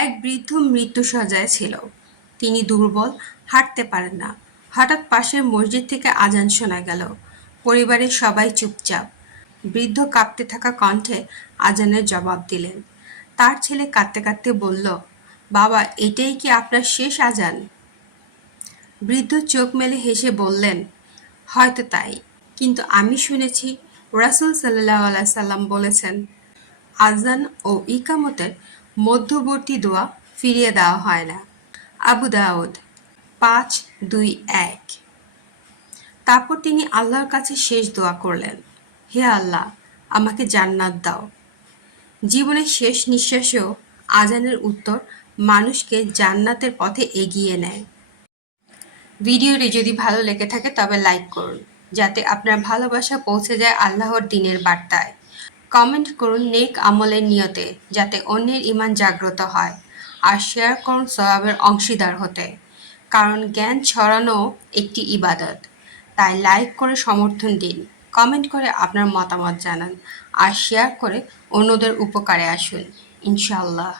এক বৃদ্ধ মৃত্যুশয্যায় ছিল। তিনি দুর্বল, হাঁটতে পারেন না। হঠাৎ পাশের মসজিদ থেকে আজান শোনা গেল। পরিবারের সবাই চুপচাপ। বৃদ্ধ কাঁপতে থাকা কণ্ঠে আজানের জবাব দিলেন। তার ছেলে কাঁদতে কাঁদতে বলল, বাবা, এটাই কি আপনার শেষ আজান? বৃদ্ধ চোখ মেলে হেসে বললেন, হয়তো তাই, কিন্তু আমি শুনেছি রাসূল সাল্লাল্লাহু আলাইহি সাল্লাম বলেছেন, আজান ও ইকামতের মধ্যবর্তী দোয়া ফিরিয়ে দেওয়া হয় না। আবু দাউদ ৫-২-১। তারপর তিনি আল্লাহর কাছে শেষ দোয়া করলেন, হে আল্লাহ, আমাকে জান্নাত দাও। জীবনের শেষ নিঃশ্বাসেও আজানের উত্তর মানুষকে জান্নাতের পথে এগিয়ে নেয়। ভিডিওটি যদি ভালো লেগে থাকে তবে লাইক করুন, যাতে আপনার ভালোবাসা পৌঁছে যায় আল্লাহর দ্বীনের বার্তায়। কমেন্ট করুন নেক আমলের নিয়তে, যাতে অন্যের ঈমান জাগ্রত হয়। আর শেয়ার করুন সওয়াবের অংশীদার হতে। কারণ জ্ঞান ছড়ানোও একটি ইবাদত। তাই লাইক করে সমর্থন দিন, কমেন্ট করে আপনার মতামত জানান, আর শেয়ার করে অন্যদের উপকারে আসুন। ইনশাআল্লাহ।